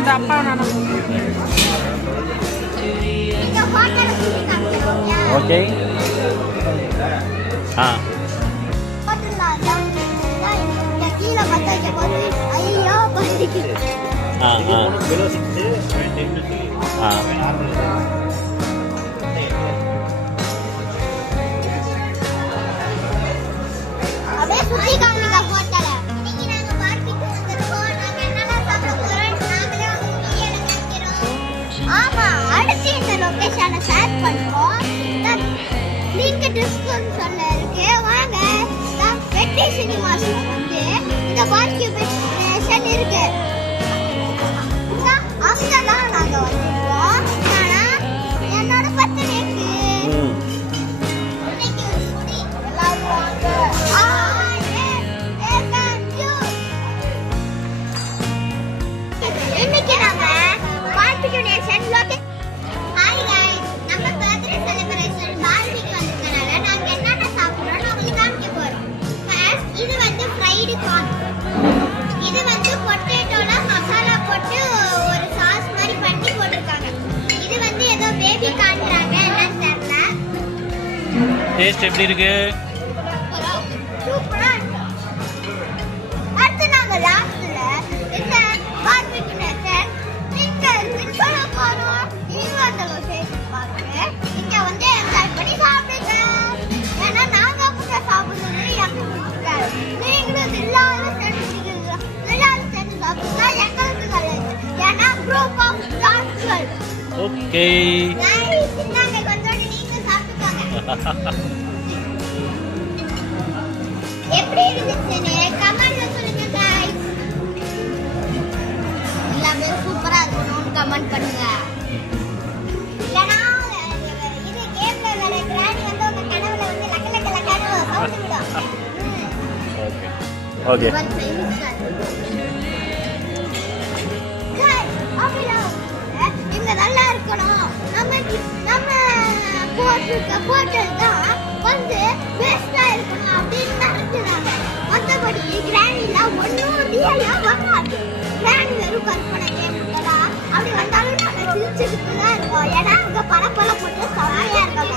அந்த அப்பா நானும். ஓகே. ஆ டேஸ்ட் எப்படி இருக்கு? ஓகே. எப்படி இருந்துச்சுன்னு கமெண்ட்ல சொல்லுங்க गाइस. எல்லாமே சூப்பரா இருக்குன்னு கமெண்ட் பண்ணுங்க. இல்லனா இது கேம்ல வர கிராணி வந்து உங்க கனவுல வந்து லக்க லக்க லக்கன்னு சவுண்ட் விடும். ஓகே. இங்க நல்லா இருக்கணும். நம்ம போட்டல் தான் வந்து பெஸ்டா இருக்கணும் அப்படின்னு நினைக்கிறாங்க. மற்றபடி கிராண்டிலாம் ஒன்றும் ரியலா வராது. கிராண்டி வெறும் கற்பனை கேட்குறதா அப்படி வந்தாலும் நாங்கள் சிரிச்சுக்கிட்டு தான் இருக்கோம். ஏன்னா அங்கே பரப்பரை போட்டு சவாயா இருக்கோம்.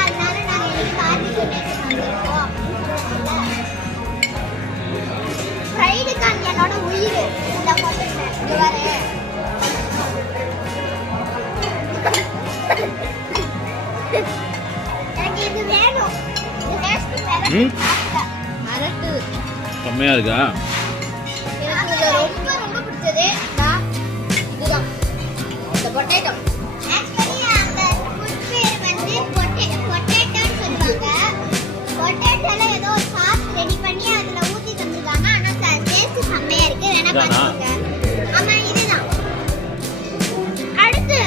அதனால நாங்கள் இன்னைக்கு பார்ட்டிக்கு வந்திருக்கோம். ஃப்ரைடு கான் என்னோட உயிர். இந்த போட்டுருக்கேன் இங்கே வர கம்மியா இருக்கா? எனக்கு ரொம்ப ரொம்ப பிடிச்சது இதுதான், இந்த பொட்டேட்டோ. ஆக்சுவலி அந்த ஃபுட் பேர் வந்து பொட்டேட்டோன்னு சொல்லுவாங்க. பொட்டேட்டோல ஏதோ சாஸ் ரெடி பண்ணி அதுல ஊத்தி தந்துருக்காங்க. ஆனா டேஸ்ட் செம்மையா இருக்கு. வேணா பாருங்க. ஆமா இதுதான். அடுத்து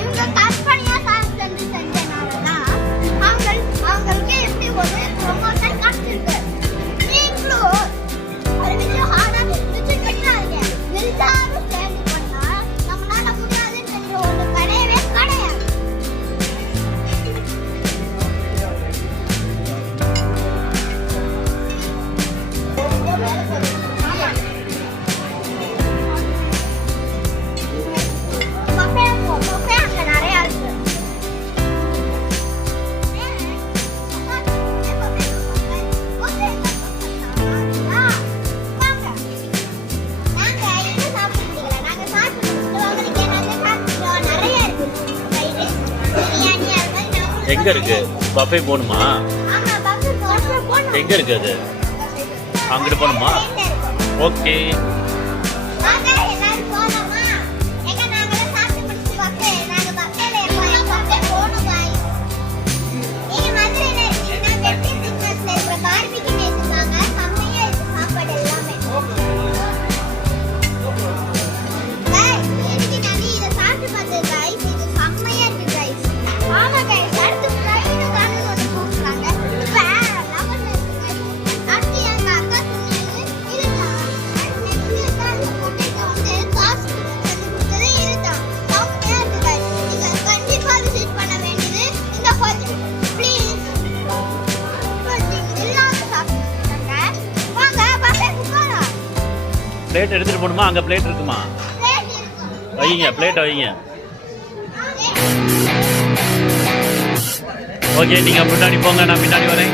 இவங்க கற்பனையா சாஸ் தந்து செஞ்சனாலனா அவங்களுக்கு எப்படி ஒரு ப்ரொமோஷன் காட்டிருக்கு. நீங்களும் ஒரு விஷயம் ஹார்டா இருந்துச்சு கட்டாதீங்க. எல்லாரும் சேர்ந்து பண்ணா நம்மளால முடியாதுன்னு சொல்ற ஒண்ணு கிடையவே கிடையாது. எங்க இருக்கு பஃபே? போணுமா? எங்க இருக்கு அது? அங்கிட்டு போகணுமா? ஓகே. பிளேட் எடுத்துட்டு போகணுமா? அங்கே பிளேட் இருக்குமா? பிளேட் இருக்கும். வைங்க, பிளேட்டை வைங்க. ஓகே, நீங்கள் முன்னாடி போங்க, நான் பின்னாடி வரேன்.